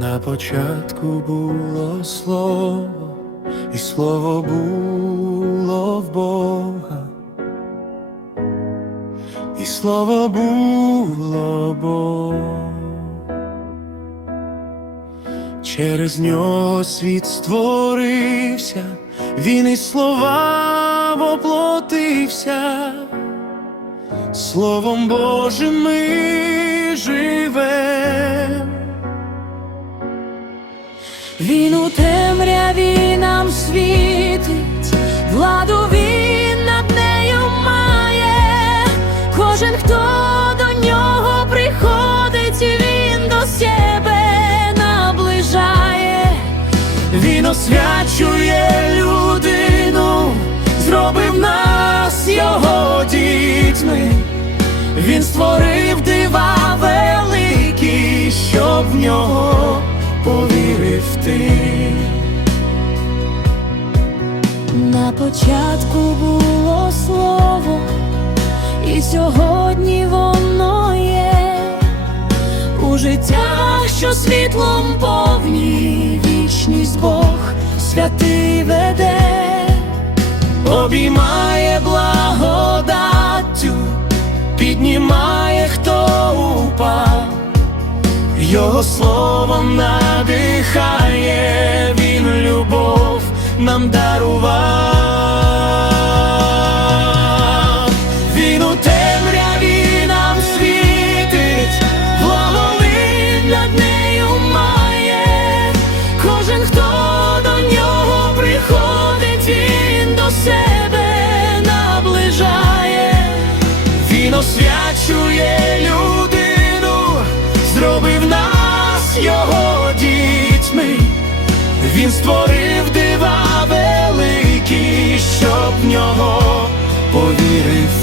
На початку було слово, і слово було в Бога, і слово було Бог. Через нього світ створився, він і слова воплотився, Словом Божим ми живем. Він у темряві нам світить, владу він над нею має. Кожен, хто до нього приходить, він до себе наближає. Він освячує людину, зробив нас його дітьми. Він створив дива великі, щоб в нього повірив ти. На початку було слово, і сьогодні воно є у життях, що світлом повні, вічність Бог святий веде, обіймає благодаттю, піднімає, його слово надихає, він любов нам дарував.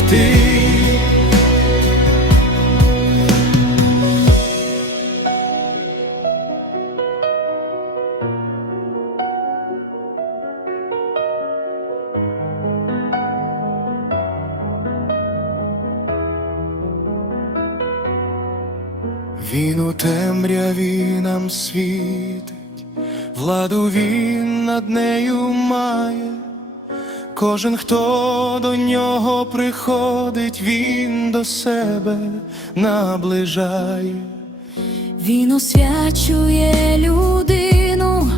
Ти. Він у темряві нам світить, владу він над нею має. Кожен, хто до нього приходить, він до себе наближає. Він освячує людину,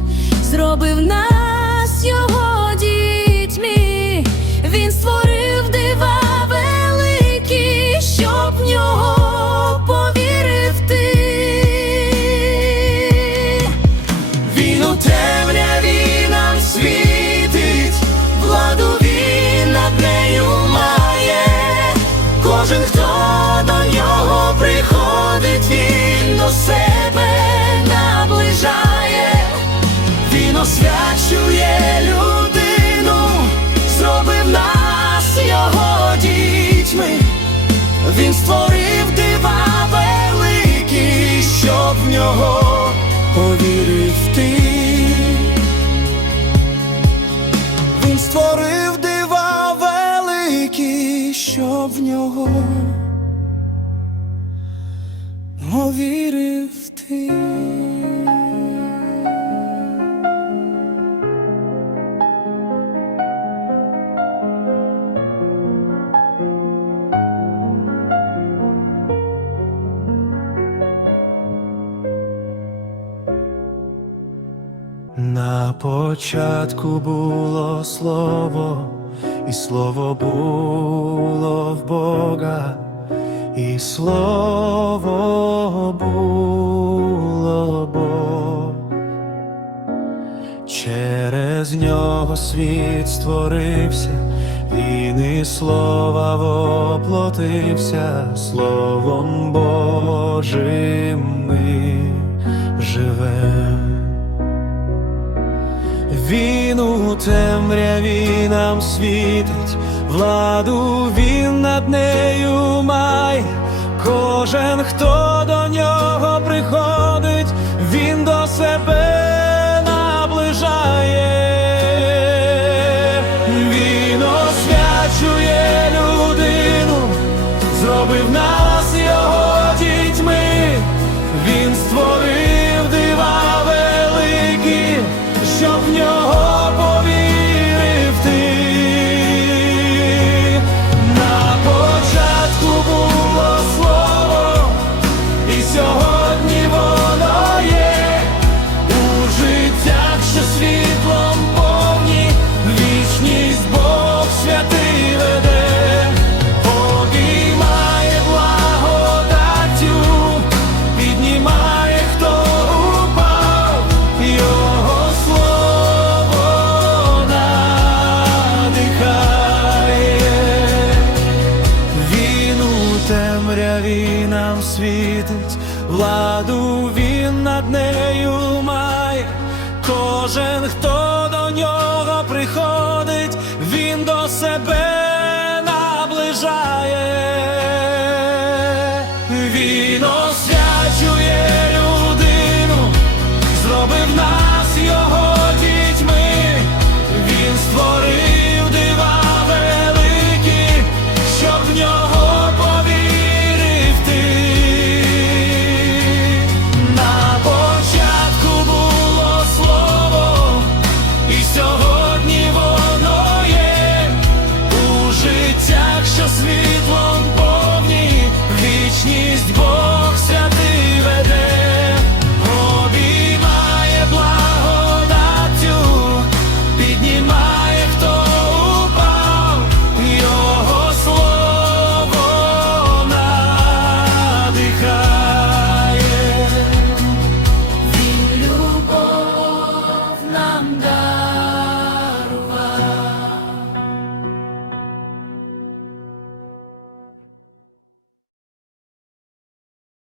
зробив нас його дітьми. Він створив Кожен, хто до нього приходить, він до себе наближає, він освячує людину, зробив нас його дітьми. Він створив дива великі, щоб в нього повірив ти. Він створив щоб в нього повірив ти. На початку було слово, і слово було в Бога, і слово було Бог. Через нього світ створився, він і слова воплотився, Словом Божим у темряві нам світить, владу він над нею має. Кожен, хто світить, владу він над нею має, кожен, хто до нього приходить, він до себе.